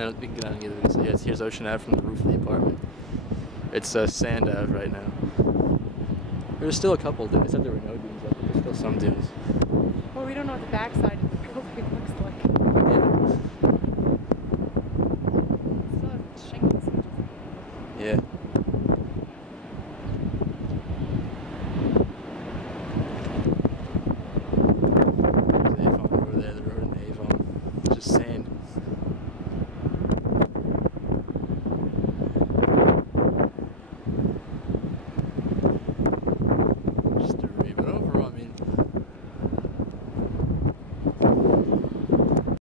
And we can get on either. So here's Ocean Ave from the roof of the apartment. It's Sand Ave right now. There's still a couple dunes. I said there were no dunes up there. There's still some dunes. Well, we don't know what the backside of the building